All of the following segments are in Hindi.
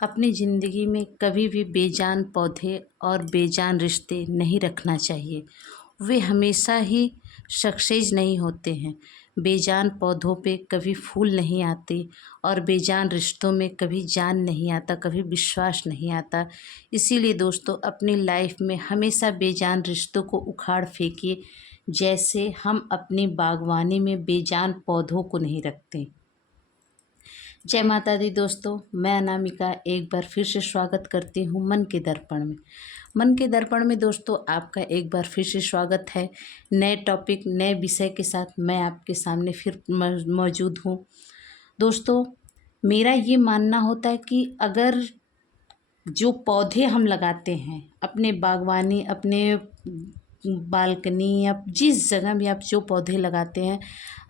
अपनी ज़िंदगी में कभी भी बेजान पौधे और बेजान रिश्ते नहीं रखना चाहिए। वे हमेशा ही सक्सेस नहीं होते हैं। बेजान पौधों पे कभी फूल नहीं आते और बेजान रिश्तों में कभी जान नहीं आता, कभी विश्वास नहीं आता। इसीलिए दोस्तों, अपनी लाइफ में हमेशा बेजान रिश्तों को उखाड़ फेंकिए, जैसे हम अपनी बागवानी में बेजान पौधों को नहीं रखते। जय माता दी दोस्तों, मैं अनामिका एक बार फिर से स्वागत करती हूँ मन के दर्पण में। मन के दर्पण में दोस्तों, आपका एक बार फिर से स्वागत है। नए टॉपिक, नए विषय के साथ मैं आपके सामने फिर मौजूद हूँ। दोस्तों, मेरा ये मानना होता है कि अगर जो पौधे हम लगाते हैं अपने बागवानी, अपने बालकनी या जिस जगह भी आप जो पौधे लगाते हैं,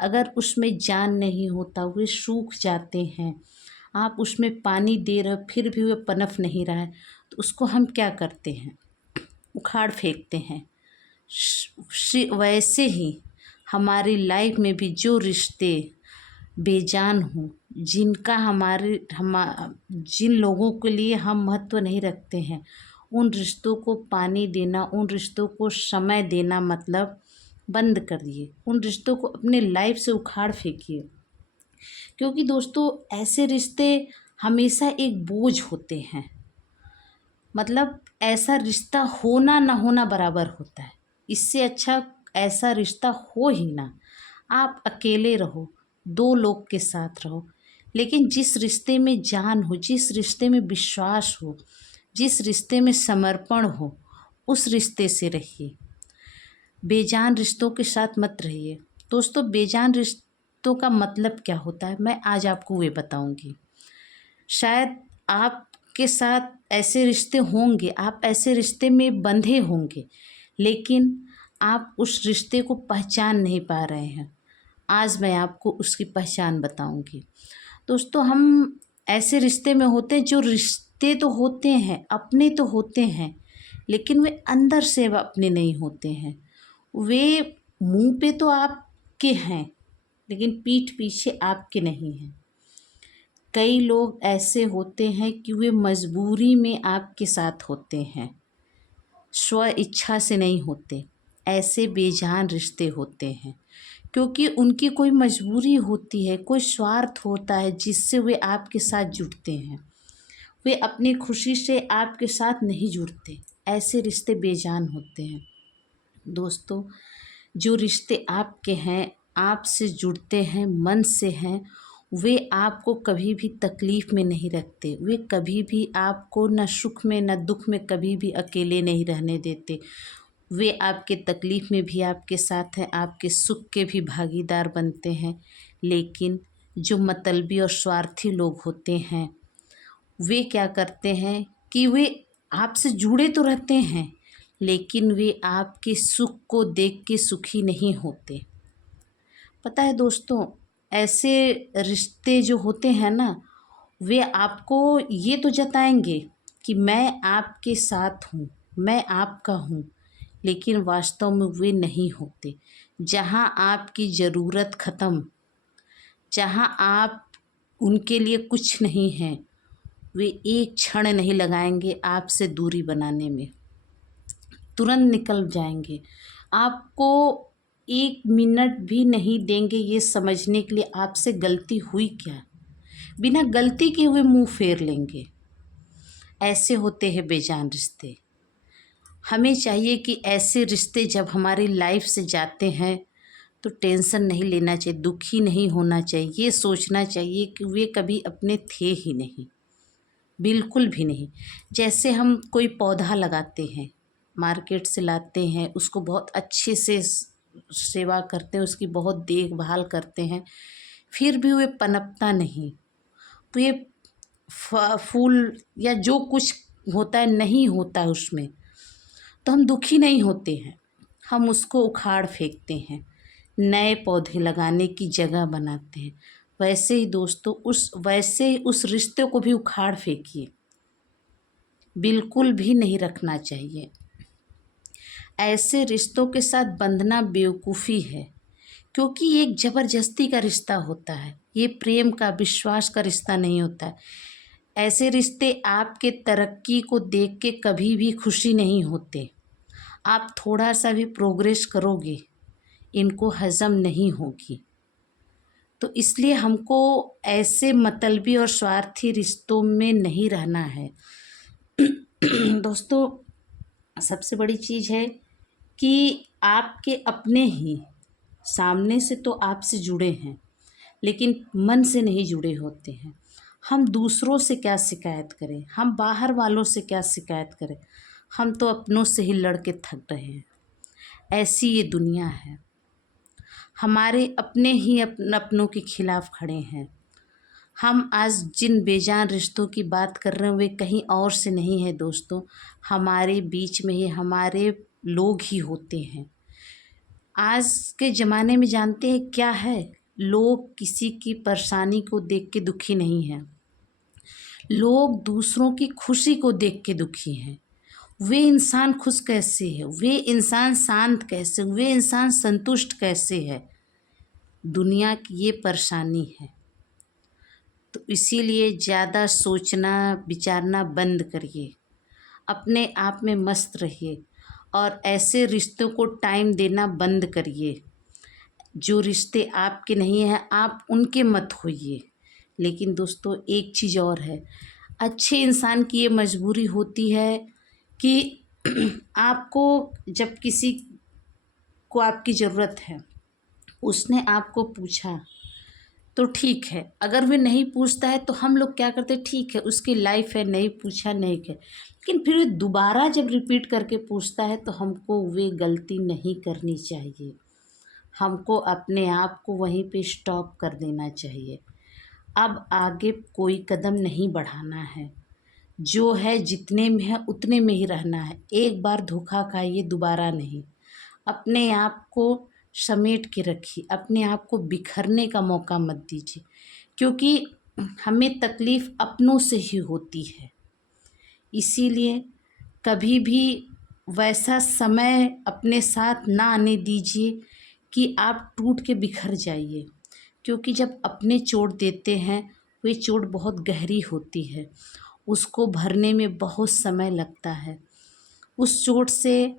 अगर उसमें जान नहीं होता, वे सूख जाते हैं, आप उसमें पानी दे रहे हो फिर भी वे पनप नहीं रहा है, तो उसको हम क्या करते हैं? उखाड़ फेंकते हैं। वैसे ही हमारी लाइफ में भी जो रिश्ते बेजान हों, जिन लोगों के लिए हम महत्व नहीं रखते हैं, उन रिश्तों को पानी देना, उन रिश्तों को समय देना मतलब बंद करिए। उन रिश्तों को अपने लाइफ से उखाड़ फेंकिए, क्योंकि दोस्तों ऐसे रिश्ते हमेशा एक बोझ होते हैं। मतलब ऐसा रिश्ता होना ना होना बराबर होता है। इससे अच्छा ऐसा रिश्ता हो ही ना। आप अकेले रहो, दो लोग के साथ रहो, लेकिन जिस रिश्ते में जान हो, जिस रिश्ते में विश्वास हो, जिस रिश्ते में समर्पण हो, उस रिश्ते से रहिए। बेजान रिश्तों के साथ मत रहिए। दोस्तों, बेजान रिश्तों का मतलब क्या होता है, मैं आज आपको वे बताऊंगी। शायद आपके साथ ऐसे रिश्ते होंगे, आप ऐसे रिश्ते में बंधे होंगे, लेकिन आप उस रिश्ते को पहचान नहीं पा रहे हैं। आज मैं आपको उसकी पहचान बताऊंगी। दोस्तों, हम ऐसे रिश्ते में होते हैं, जो रिश्ते तो होते हैं, अपने तो होते हैं, लेकिन वे अंदर से अपने नहीं होते हैं। वे मुंह पे तो आपके हैं, लेकिन पीठ पीछे आपके नहीं हैं। कई लोग ऐसे होते हैं कि वे मजबूरी में आपके साथ होते हैं, स्व इच्छा से नहीं होते। ऐसे बेजान रिश्ते होते हैं, क्योंकि उनकी कोई मजबूरी होती है, कोई स्वार्थ होता है जिससे वे आपके साथ जुड़ते हैं। वे अपनी खुशी से आपके साथ नहीं जुड़ते। ऐसे रिश्ते बेजान होते हैं। दोस्तों, जो रिश्ते आपके हैं, आपसे जुड़ते हैं, मन से हैं, वे आपको कभी भी तकलीफ़ में नहीं रखते। वे कभी भी आपको न सुख में न दुख में कभी भी अकेले नहीं रहने देते। वे आपके तकलीफ़ में भी आपके साथ हैं, आपके सुख के भी भागीदार बनते हैं। लेकिन जो मतलबी और स्वार्थी लोग होते हैं, वे क्या करते हैं कि वे आपसे जुड़े तो रहते हैं, लेकिन वे आपके सुख को देख के सुखी नहीं होते। पता है दोस्तों, ऐसे रिश्ते जो होते हैं ना, वे आपको ये तो जताएंगे कि मैं आपके साथ हूँ, मैं आपका हूँ, लेकिन वास्तव में वे नहीं होते। जहाँ आपकी ज़रूरत ख़त्म, जहाँ आप उनके लिए कुछ नहीं हैं, वे एक क्षण नहीं लगाएंगे आपसे दूरी बनाने में। तुरंत निकल जाएंगे। आपको एक मिनट भी नहीं देंगे ये समझने के लिए आपसे गलती हुई क्या। बिना गलती के हुए मुंह फेर लेंगे। ऐसे होते हैं बेजान रिश्ते। हमें चाहिए कि ऐसे रिश्ते जब हमारी लाइफ से जाते हैं तो टेंशन नहीं लेना चाहिए, दुखी नहीं होना चाहिए। ये सोचना चाहिए कि वे कभी अपने थे ही नहीं, बिल्कुल भी नहीं। जैसे हम कोई पौधा लगाते हैं, मार्केट से लाते हैं, उसको बहुत अच्छे से सेवा करते हैं, उसकी बहुत देखभाल करते हैं, फिर भी वे पनपता नहीं। वे फूल या जो कुछ होता है नहीं होता है उसमें, तो हम दुखी नहीं होते हैं, हम उसको उखाड़ फेंकते हैं, नए पौधे लगाने की जगह बनाते हैं। वैसे ही दोस्तों, वैसे ही उस रिश्ते को भी उखाड़ फेंकिए। बिल्कुल भी नहीं रखना चाहिए। ऐसे रिश्तों के साथ बंधना बेवकूफ़ी है, क्योंकि ये एक ज़बरदस्ती का रिश्ता होता है। ये प्रेम का, विश्वास का रिश्ता नहीं होता है। ऐसे रिश्ते आपके तरक्की को देख के कभी भी खुशी नहीं होते। आप थोड़ा सा भी प्रोग्रेस करोगे, इनको हज़म नहीं होगी। तो इसलिए हमको ऐसे मतलबी और स्वार्थी रिश्तों में नहीं रहना है। दोस्तों, सबसे बड़ी चीज़ है कि आपके अपने ही सामने से तो आपसे जुड़े हैं, लेकिन मन से नहीं जुड़े होते हैं। हम दूसरों से क्या शिकायत करें, हम बाहर वालों से क्या शिकायत करें, हम तो अपनों से ही लड़ के थक रहे हैं। ऐसी ये दुनिया है, हमारे अपने ही अपनों के खिलाफ खड़े हैं। हम आज जिन बेजान रिश्तों की बात कर रहे हैं वे कहीं और से नहीं है दोस्तों, हमारे बीच में ही हमारे लोग ही होते हैं। आज के ज़माने में जानते हैं क्या है, लोग किसी की परेशानी को देख के दुखी नहीं हैं, लोग दूसरों की खुशी को देख के दुखी हैं। वे इंसान खुश कैसे है, वे इंसान शांत कैसे, वे इंसान संतुष्ट कैसे है, दुनिया की ये परेशानी है। तो इसीलिए ज़्यादा सोचना विचारना बंद करिए, अपने आप में मस्त रहिए और ऐसे रिश्तों को टाइम देना बंद करिए। जो रिश्ते आपके नहीं हैं आप उनके मत होइए। लेकिन दोस्तों, एक चीज़ और है, अच्छे इंसान की ये मजबूरी होती है कि आपको जब किसी को आपकी ज़रूरत है, उसने आपको पूछा तो ठीक है, अगर वे नहीं पूछता है तो हम लोग क्या करते, ठीक है उसकी लाइफ है, नहीं पूछा नहीं है। लेकिन फिर दोबारा जब रिपीट करके पूछता है तो हमको वे गलती नहीं करनी चाहिए, हमको अपने आप को वहीं पे स्टॉप कर देना चाहिए। अब आगे कोई कदम नहीं बढ़ाना है, जो है जितने में है उतने में ही रहना है। एक बार धोखा खाइए, दोबारा नहीं। अपने आप को समेट के रखिए, अपने आप को बिखरने का मौका मत दीजिए, क्योंकि हमें तकलीफ़ अपनों से ही होती है। इसीलिए कभी भी वैसा समय अपने साथ ना आने दीजिए कि आप टूट के बिखर जाइए, क्योंकि जब अपने चोट देते हैं वे चोट बहुत गहरी होती है, उसको भरने में बहुत समय लगता है, उस चोट से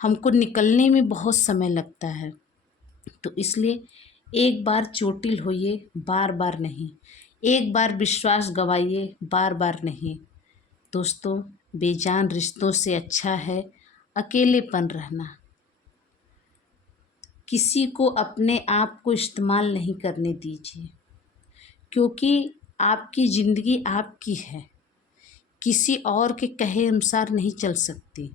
हमको निकलने में बहुत समय लगता है। तो इसलिए एक बार चोटिल होइए, बार बार नहीं। एक बार विश्वास गवाइए, बार बार नहीं। दोस्तों, बेजान रिश्तों से अच्छा है अकेलेपन रहना। किसी को अपने आप को इस्तेमाल नहीं करने दीजिए, क्योंकि आपकी ज़िंदगी आपकी है, किसी और के कहे अनुसार नहीं चल सकती।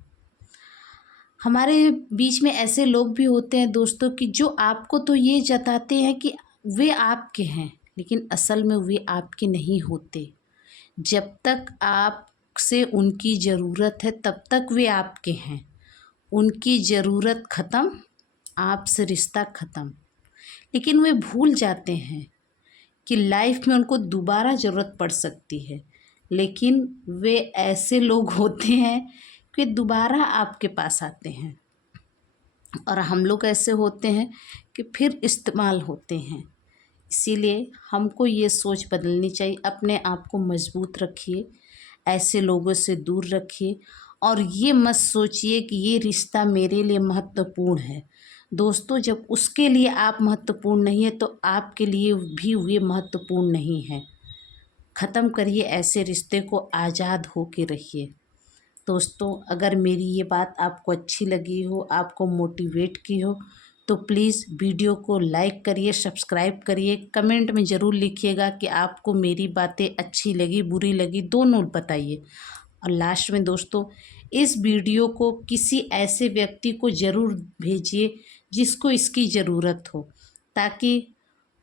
हमारे बीच में ऐसे लोग भी होते हैं दोस्तों कि जो आपको तो ये जताते हैं कि वे आपके हैं, लेकिन असल में वे आपके नहीं होते। जब तक आपसे उनकी ज़रूरत है तब तक वे आपके हैं, उनकी ज़रूरत ख़त्म, आपसे रिश्ता ख़त्म। लेकिन वे भूल जाते हैं कि लाइफ में उनको दोबारा ज़रूरत पड़ सकती है, लेकिन वे ऐसे लोग होते हैं कि दोबारा आपके पास आते हैं, और हम लोग ऐसे होते हैं कि फिर इस्तेमाल होते हैं। इसीलिए हमको ये सोच बदलनी चाहिए, अपने आप को मजबूत रखिए, ऐसे लोगों से दूर रखिए, और ये मत सोचिए कि ये रिश्ता मेरे लिए महत्वपूर्ण है। दोस्तों, जब उसके लिए आप महत्वपूर्ण नहीं है तो आपके लिए भी वे महत्वपूर्ण नहीं है। ख़त्म करिए ऐसे रिश्ते को, आज़ाद हो के रहिए। दोस्तों, अगर मेरी ये बात आपको अच्छी लगी हो, आपको मोटिवेट की हो, तो प्लीज़ वीडियो को लाइक करिए, सब्सक्राइब करिए, कमेंट में ज़रूर लिखिएगा कि आपको मेरी बातें अच्छी लगी, बुरी लगी, दोनों बताइए। और लास्ट में दोस्तों, इस वीडियो को किसी ऐसे व्यक्ति को ज़रूर भेजिए जिसको इसकी ज़रूरत हो, ताकि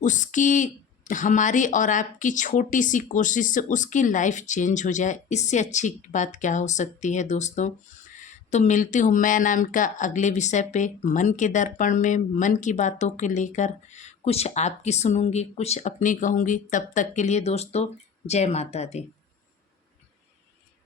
उसकी, हमारी और आपकी छोटी सी कोशिश से उसकी लाइफ चेंज हो जाए। इससे अच्छी बात क्या हो सकती है दोस्तों। तो मिलती हूँ मैं अनामिका अगले विषय पे, मन के दर्पण में, मन की बातों के लेकर। कुछ आपकी सुनूंगी, कुछ अपनी कहूँगी। तब तक के लिए दोस्तों, जय माता दी।